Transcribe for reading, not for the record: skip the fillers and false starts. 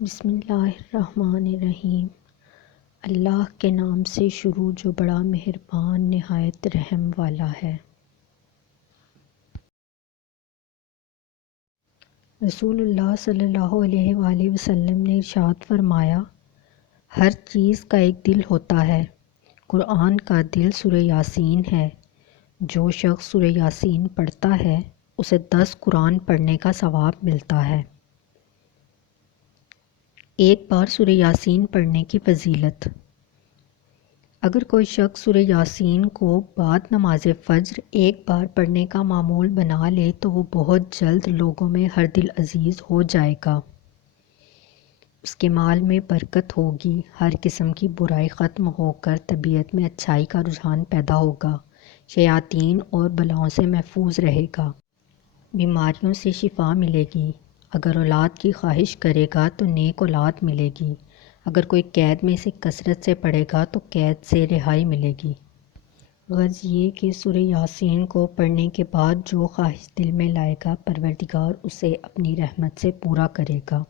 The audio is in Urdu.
بسم اللہ الرحمن الرحیم۔ اللہ کے نام سے شروع جو بڑا مہربان نہایت رحم والا ہے۔ رسول اللہ صلی اللہ علیہ وآلہ وسلم نے ارشاد فرمایا، ہر چیز کا ایک دل ہوتا ہے، قرآن کا دل سورہ یاسین ہے۔ جو شخص سورہ یاسین پڑھتا ہے اسے 10 قرآن پڑھنے کا ثواب ملتا ہے۔ ایک بار سورہ یاسین پڑھنے کی فضیلت۔ اگر کوئی شخص سورہ یاسین کو بعد نماز فجر ایک بار پڑھنے کا معمول بنا لے تو وہ بہت جلد لوگوں میں ہر دل عزیز ہو جائے گا۔ اس کے مال میں برکت ہوگی، ہر قسم کی برائی ختم ہو کر طبیعت میں اچھائی کا رجحان پیدا ہوگا، شیاطین اور بلاؤں سے محفوظ رہے گا، بیماریوں سے شفا ملے گی۔ اگر اولاد کی خواہش کرے گا تو نیک اولاد ملے گی۔ اگر کوئی قید میں سے کثرت سے پڑھے گا تو قید سے رہائی ملے گی۔ غرض یہ کہ سورہ یاسین کو پڑھنے کے بعد جو خواہش دل میں لائے گا پروردگار اسے اپنی رحمت سے پورا کرے گا۔